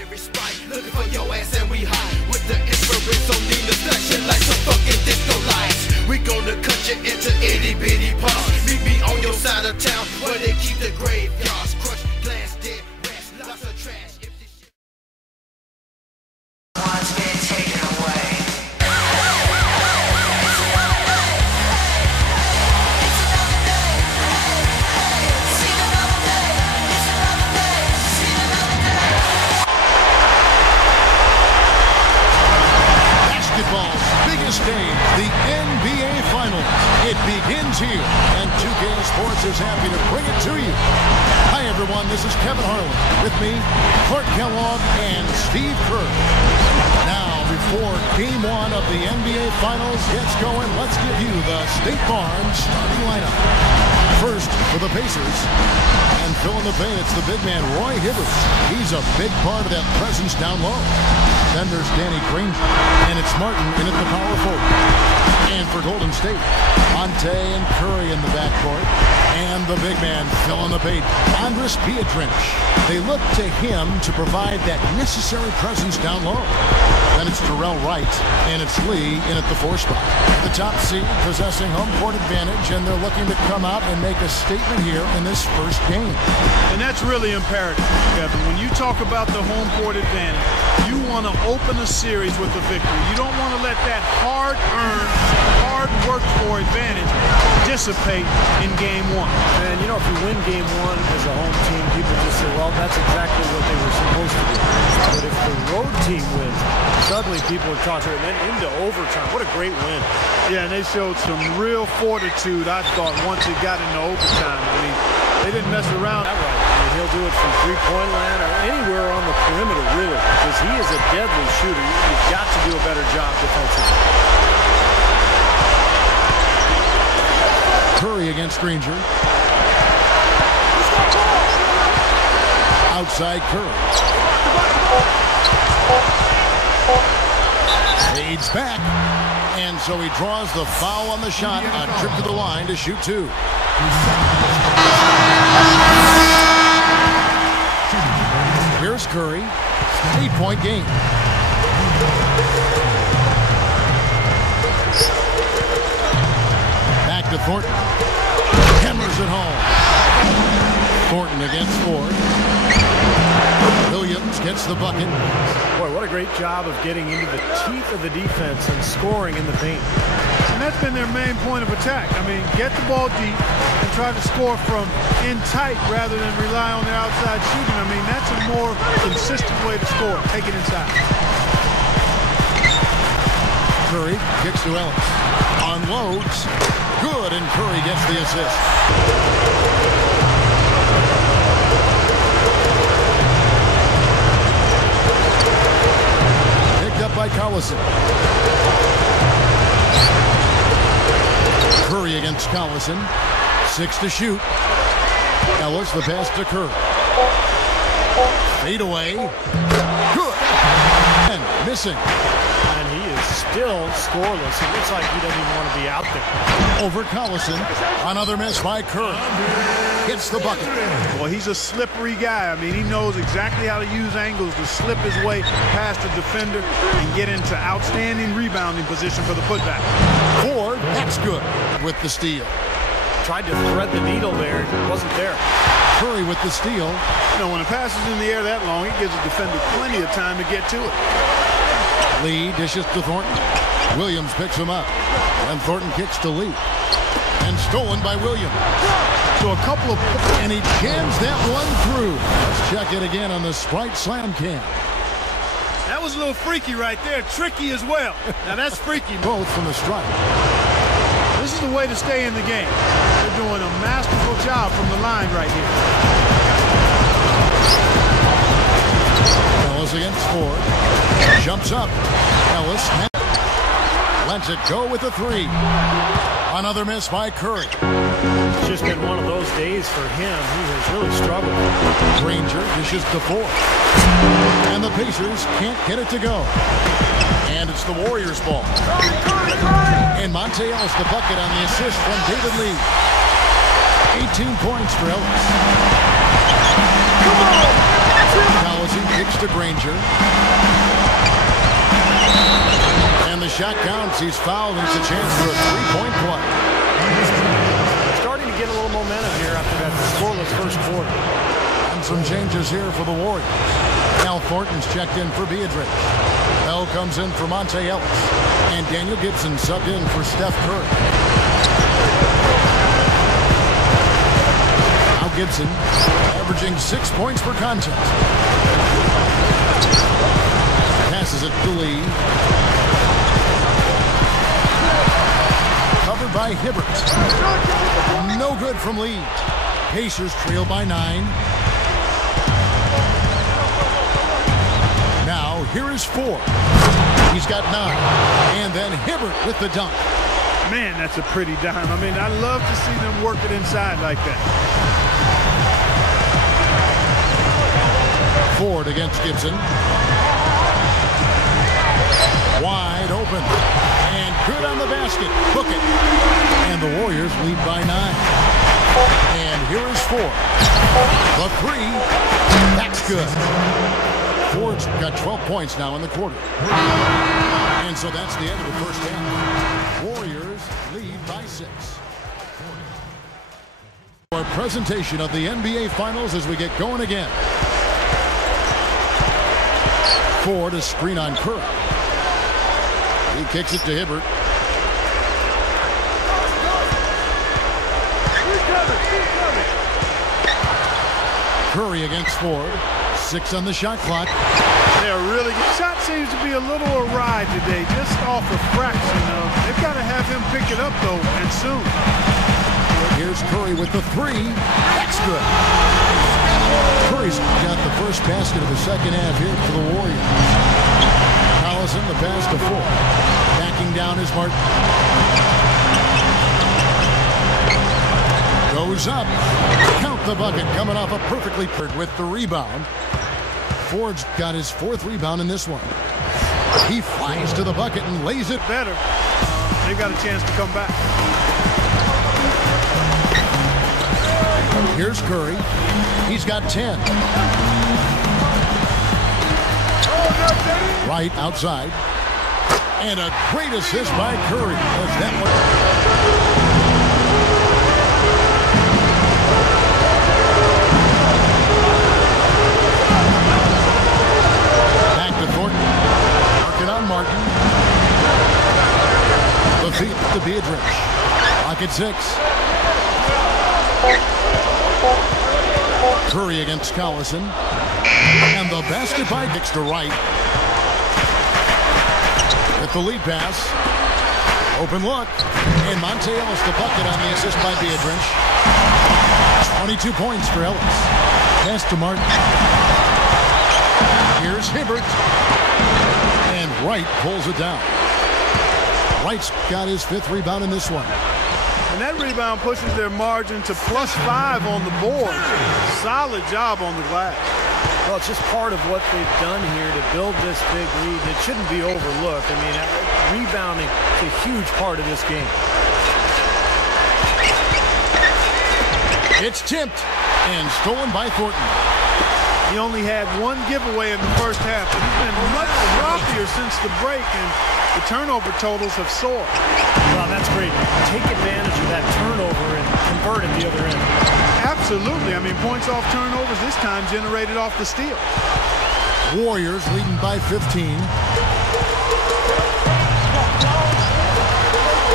every spot, looking for your ass and we hide with the infrared, so need the flashing like some fucking disco lights. We gonna cut you into itty bitty parts. Meet me on your side of town where they keep the graveyards. Crushed glass, dead rats, lots of trash. If this shit wants been taken away. Basketball's biggest game, the NBA Finals. It begins here, and 2K Sports is happy to bring it to you. Hi, everyone. This is Kevin Harlan. With me, Clark Kellogg and Steve Kerr. Now, before Game 1 of the NBA Finals gets going, let's give you the State Farm starting lineup. First, for the Pacers, and filling the paint, it's the big man, Roy Hibbert. He's a big part of that presence down low. Then there's Danny Granger, and it's Martin in at the power forward. And for Golden State, Monte and Curry in the backcourt, and the big man filling the paint, Andris Pietrich. They look to him to provide that necessary presence down low. Then it's Terrell Wright, and it's Lee in at the 4 spot. The top seed possessing home court advantage, and they're looking to come out and make a statement here in this first game. And that's really imperative, Kevin. When you talk about the home court advantage, you want to open a series with a victory. You don't want to let that hard-earned, hard-worked for advantage dissipate in Game 1. And, you know, if you win Game 1 as a home team, people just say, well, that's exactly what they were supposed to do. But if the road team wins, suddenly people are talking, and then into overtime. What a great win. Yeah, and they showed some real fortitude, I thought, once it got into overtime. I mean, they didn't mess around. That right. I mean, he'll do it from three-point land or anywhere on the perimeter, really, because he is a deadly shooter. You've got to do a better job defensively. Curry against Granger. Outside Curry. Fades back. And so he draws the foul on the shot. A trip to the line to shoot 2. Here's Curry. 8-point game. Back to Thornton. Hammers it home. Thornton against Ford. Williams gets the bucket. Boy, what a great job of getting into the teeth of the defense and scoring in the paint. And that's been their main point of attack. I mean, get the ball deep and try to score from in tight rather than rely on their outside shooting. I mean, that's a more consistent way to score. Take it inside. Curry kicks to Ellis. Unloads. Good, and Curry gets the assist. Up by Collison. Curry against Collison. 6 to shoot. Ellis, the pass to Curry. Fade away. Good. And missing. And he is still scoreless. It looks like he doesn't even want to be out there. Over Collison. Another miss by Curry. Gets the bucket. Well, he's a slippery guy. I mean, he knows exactly how to use angles to slip his way past the defender and get into outstanding rebounding position for the putback. Ford, that's good with the steal. Tried to thread the needle there. It wasn't there. Curry with the steal. You know, when a pass is in the air that long, it gives the defender plenty of time to get to it. Lee dishes to Thornton. Williams picks him up. And Thornton kicks to Lee. And stolen by Williams. So a couple of... And he jams that one through. Let's check it again on the Sprite Slam Cam. That was a little freaky right there. Tricky as well. Now that's freaky. Both from the stripe. This is the way to stay in the game. They're doing a masterful job from the line right here. Ellis against Ford. Jumps up. Ellis lets it go with the 3. Another miss by Curry. It's just been one of those days for him. He has really struggled. Granger dishes to Ford. And the Pacers can't get it to go. And it's the Warriors' ball. And Monte Ellis the bucket on the assist from David Lee. 18 points for Ellis. Collison kicks to to Granger. And the shot counts. He's fouled, and it's a chance for a three-point play. Starting to get a little momentum here after that scoreless first quarter. And some changes here for the Warriors. Al Thornton's checked in for Beatrice. Bell comes in for Monte Ellis. And Daniel Gibson subbed in for Steph Curry. Now Gibson averaging 6 points per contest. Passes it to Lee. Covered by Hibbert. No good from Lee. Pacers trail by 9. Now, here is 4. He's got 9. And then Hibbert with the dunk. Man, that's a pretty dime. I mean, I love to see them work it inside like that. Ford against Gibson. Wide open. And good on the basket. Book it. And the Warriors lead by 9. And here is 4. The 3. That's good. Ford's got 12 points now in the quarter. And so that's the end of the first half. Warriors lead by 6. Our presentation of the NBA Finals as we get going again. Ford a screen on Curry. He kicks it to Hibbert. Curry against Ford. 6 on the shot clock. They're really good. Shot seems to be a little awry today, just off a fraction. They've got to have him pick it up, though, and soon. Here's Curry with the 3. That's good. Curry's got the first basket of the second half here for the Warriors. Collison, the pass to Ford. Backing down is Martin. Goes up. Count the bucket, coming off a perfectly with the rebound. Ford's got his 4th rebound in this one. He flies to the bucket and lays it better. They've got a chance to come back. Here's Curry. He's got 10. Right outside. And a great assist by Curry. As that one. On Martin. The feet to Beatrice. Clock at 6. Curry against Collison. And the basket by kicks to right. With the lead pass. Open look. And Monte Ellis the bucket on the assist by Beatrice. 22 points for Ellis. Pass to Martin. Here's Hibbert. And Wright pulls it down. Wright's got his 5th rebound in this one. And that rebound pushes their margin to +5 on the board. Solid job on the glass. Well, it's just part of what they've done here to build this big lead. It shouldn't be overlooked. I mean, rebounding is a huge part of this game. It's tipped and stolen by Thornton. He only had 1 giveaway in the first half, but he's been much sloppier since the break, and the turnover totals have soared. Well, that's great. Take advantage of that turnover and convert at the other end. Absolutely. I mean, points off turnovers this time generated off the steal. Warriors leading by 15.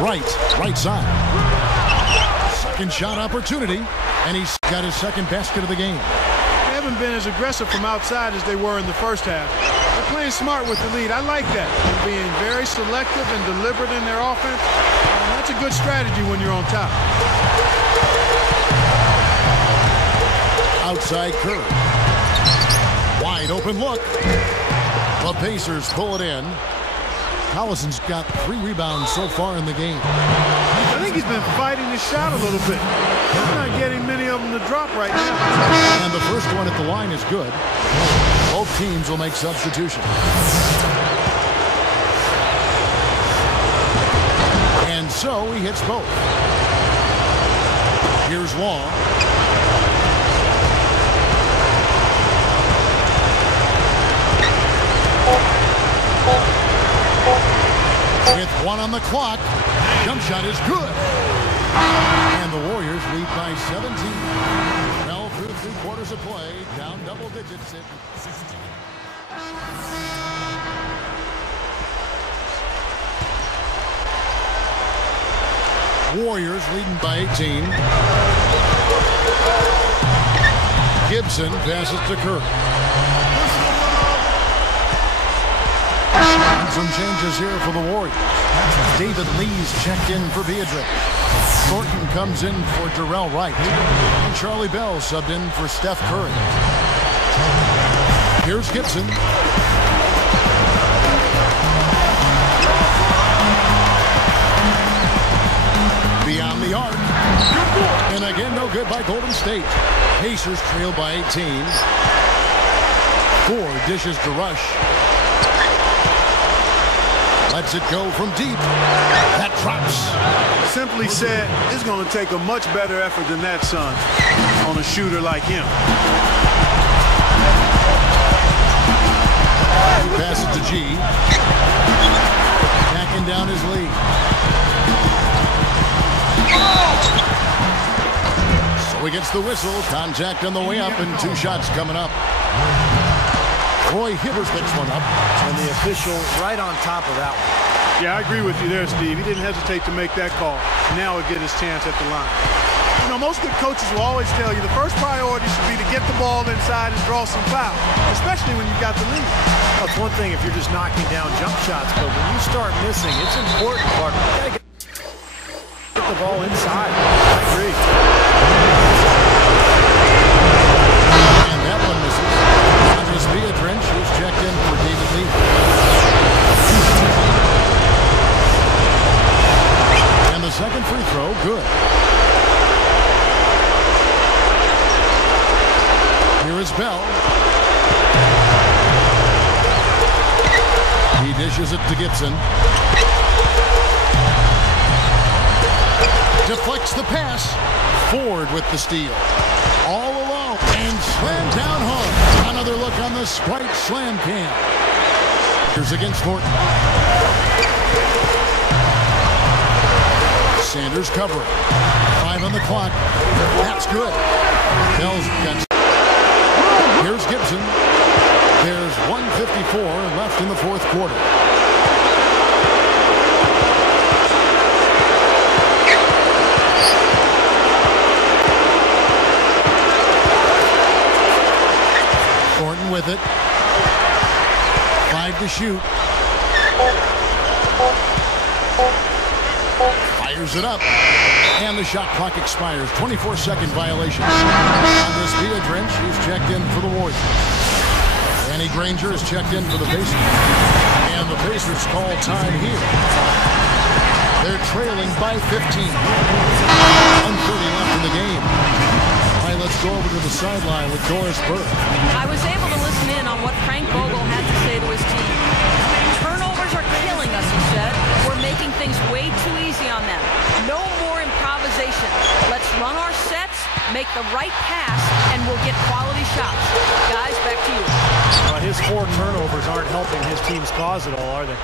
Right side. Second shot opportunity, and he's got his 2nd basket of the game. They haven't been as aggressive from outside as they were in the first half. They're playing smart with the lead. I like that. They're being very selective and deliberate in their offense. And that's a good strategy when you're on top. Outside Curry. Wide open look. The Pacers pull it in. Collison's got 3 rebounds so far in the game. I think he's been fighting his shot a little bit. He's not getting many of them to drop right now. And the first one at the line is good. Both teams will make substitutions. And so he hits both. Here's Long. With 1 on the clock, jump shot is good. And the Warriors lead by 17. Well, through 3 quarters of play, down double digits at 16. Warriors leading by 18. Gibson passes to Kirk. And some changes here for the Warriors. David Lee's checked in for Beatrice. Thornton comes in for Darrell Wright. And Charlie Bell subbed in for Steph Curry. Here's Gibson. Beyond the arc. And again, no good by Golden State. Pacers trail by 18. 4 dishes to Rush. Lets it go from deep. That drops. Simply said, it's going to take a much better effort than that, son, on a shooter like him. Pass it to G. Backing down his lead. So he gets the whistle. Contact on the way up and 2 shots coming up. Roy Hibbert picks one up. And the official right on top of that one. Yeah, I agree with you there, Steve. He didn't hesitate to make that call. Now he'll get his chance at the line. You know, most good coaches will always tell you the first priority should be to get the ball inside and draw some fouls, especially when you've got the lead. Well, it's one thing if you're just knocking down jump shots, but when you start missing, it's important, partner. You gotta get the ball inside. I agree. And that one misses. Andres Beatrice is checked in for David Lee. And the second free throw, good. Here is Bell. He dishes it to Gibson. Deflects the pass. Ford with the steal. All alone. And slam down home. Another look on the Sprite slam cam. Here's against Thornton. Sanders covering. 5 on the clock. That's good. Bell's got. Here's Gibson. There's 1:54 left in the 4th quarter. Thornton with it. 5 to shoot. Fires it up. And the shot clock expires. 24-second violation. Andres Beatrice, he's checked in for the Warriors. Danny Granger is checked in for the Pacers. And the Pacers call time here. They're trailing by 15. 1:30 left in the game. All right, let's go over to the sideline with Doris Burke. I was able to listen in on what Frank Vogel had to say to his team. Turnovers are killing us, he said. We're making things way too easy on them. No more improvisation. Let's run our sets, make the right pass, and we'll get quality shots. Guys, back to you. His 4 turnovers aren't helping his team's cause at all, are they?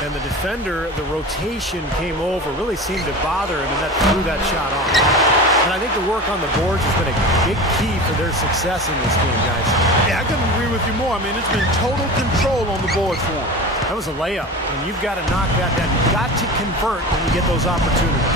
And the defender, the rotation came over, really seemed to bother him, and that threw that shot off. And I think the work on the boards has been a big key for their success in this game, guys. Yeah, I couldn't agree with you more. I mean, it's been total control on the board for him. That was a layup, and you've got to knock that down. You've got to convert when you get those opportunities.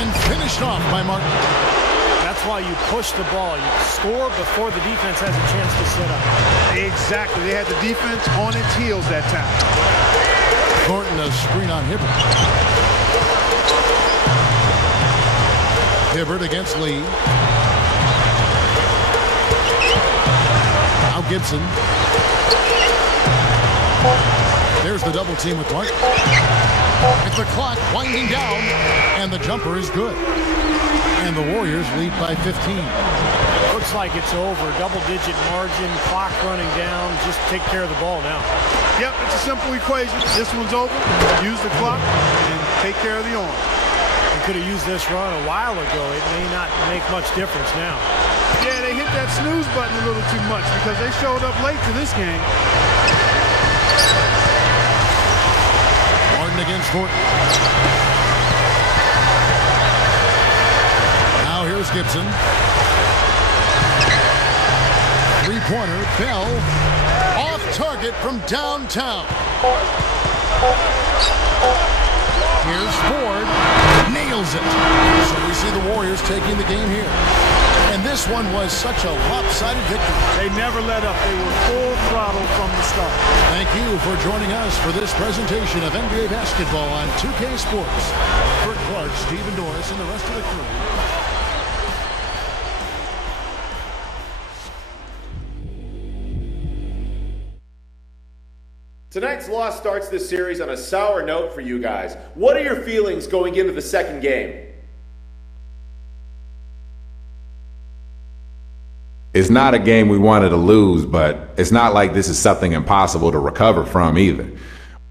And finished off by Martin. That's why you push the ball. You score before the defense has a chance to set up. Exactly. They had the defense on its heels that time. Thornton a screen on Hibbert. Hibbert against Lee. Now Gibson. There's the double team with Martin. It's the clock winding down, and the jumper is good. And the Warriors lead by 15. Looks like it's over. Double-digit margin, clock running down. Just take care of the ball now. Yep, it's a simple equation. This one's over. Use the clock and take care of the arm. You could have used this run a while ago. It may not make much difference now. Yeah, they hit that snooze button a little too much because they showed up late to this game. Martin Gordon against Thornton. Now here's Gibson. Three-pointer, Bell, off target from downtown. Here's Ford, nails it. So we see the Warriors taking the game here. And this one was such a lopsided victory. They never let up. They were full throttle from the start. Thank you for joining us for this presentation of NBA basketball on 2K Sports. Kurt Clark, Stephen Norris, and the rest of the crew. Tonight's loss starts this series on a sour note for you guys. What are your feelings going into the second game? It's not a game we wanted to lose, but it's not like this is something impossible to recover from either.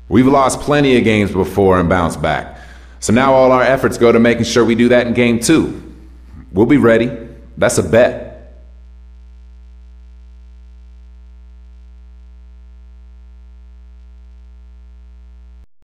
We've lost plenty of games before and bounced back. So now all our efforts go to making sure we do that in game 2. We'll be ready. That's a bet.